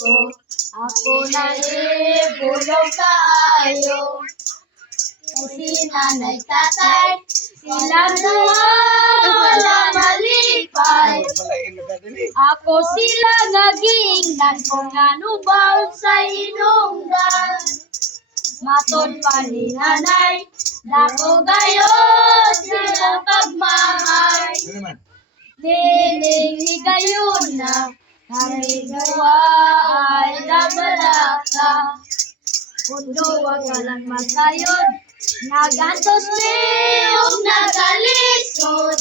ko. Ako na ibulong kaayo. Si nanay tatay, silang duha wala malipay. Ako sila nagingnan kung anubaw sa inungdan. Maton pa ni nanay, dako gayon silang pagmamay. Nining ni gayon na, karigawa ay nabalaka. Kundo wag ka lang magkayod, nagantos niyong nagalisod.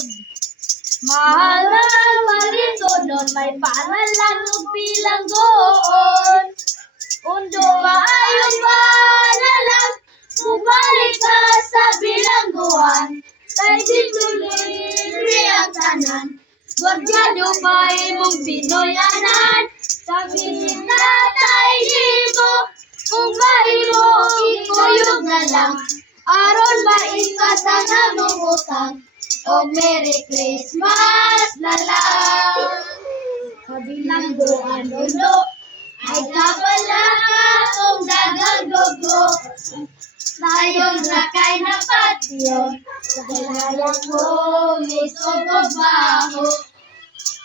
Mahal na marito nun, may paralan ug bilanggoon. Undo maayong na lang, bumalik ka sa bilangguan. Kay dito libre ang tanan, gordyado pa imong Pinoyanan. Sabihin na tayo mo, kung mahimo ikuyog na lang, aron maipas ang among utang, o Merry Christmas na lang. Kabilangguan ulo, ay kabalaka kung dagang dugo. Tayong rakay na patio, sa kalayang kong isugod baho.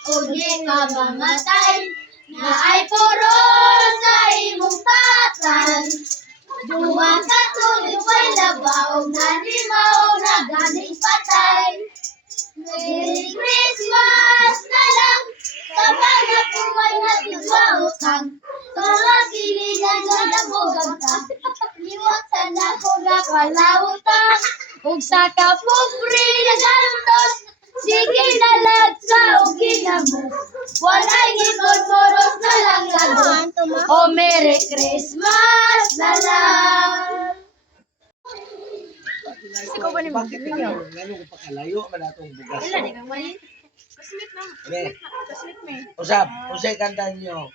O di ka mamatay, na ay puro sa imong tatan. Duwa ka tuloy ay labaw, nanimaw na galing patay. Merry Christmas na lang, kapag napuway na tigwautang. Mga siligan na nabugang ka, liwatan na ko na kalawutang. Ug sa kapupri na gantos, sige na lagsa o ginamos. Walay gipod-poros na lang lagon, o Merry Christmas na lang. Bakit ikaw? Ngano ko pakalayo man atong bugas. Wala di kang mali. Kasmit na. Sige. Kasmit me. Usap, usay kanta niyo.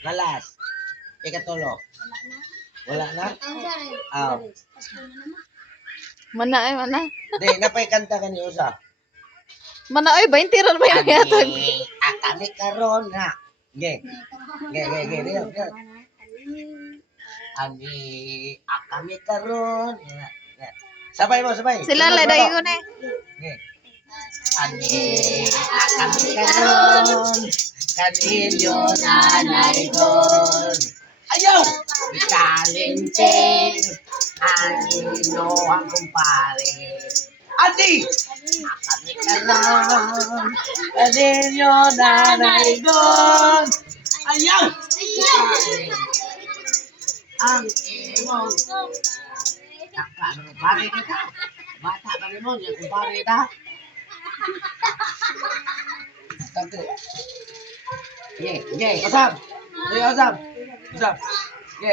Ngalas. Ikatulo. Wala na? Ang sari. Aw. Mana ay mana. Di, napay kanta ka niyo usap. Mana ay 20 ron ba yung yatag? Kami karon na. Ge. Ge. Ani, kami karon. Sabay mo, sabay. Sila la dai ko ni. Ge. Ani, kami karon. Kaninyo nanay gon. Ayaw! Kalinching. Anino ang kumpare. Adi! Kami karon. Kaninyo nanay gon. Ayaw! Ang imong kumpare kita. Bata pa rin mo, yung kumpare kita. Tanto. Ye, usap. Usap.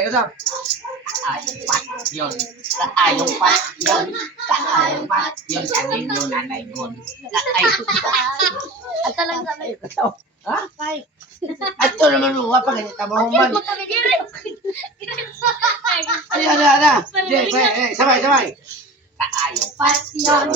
Usap. Ayong pat yun. Ayong pat yun. Kanin yun, nanay gon. At talang sabi. Ha? Ato naman mo, pa ganit tabahuman. Ada. Sabay. Kaayong pat yun.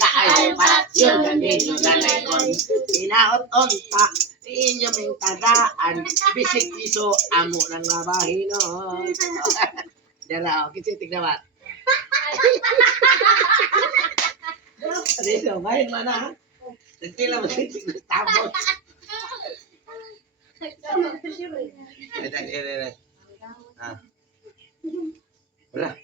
Kaayong pat yun. Kanin yun, nanay gon. Inaot-on pa. Inyo ming tagaan. Bisik iso, amo ng labahinon. Dala, kasi tignaman. Dito, ngayon mana. Nagtila mo sinig na tabot. Wala.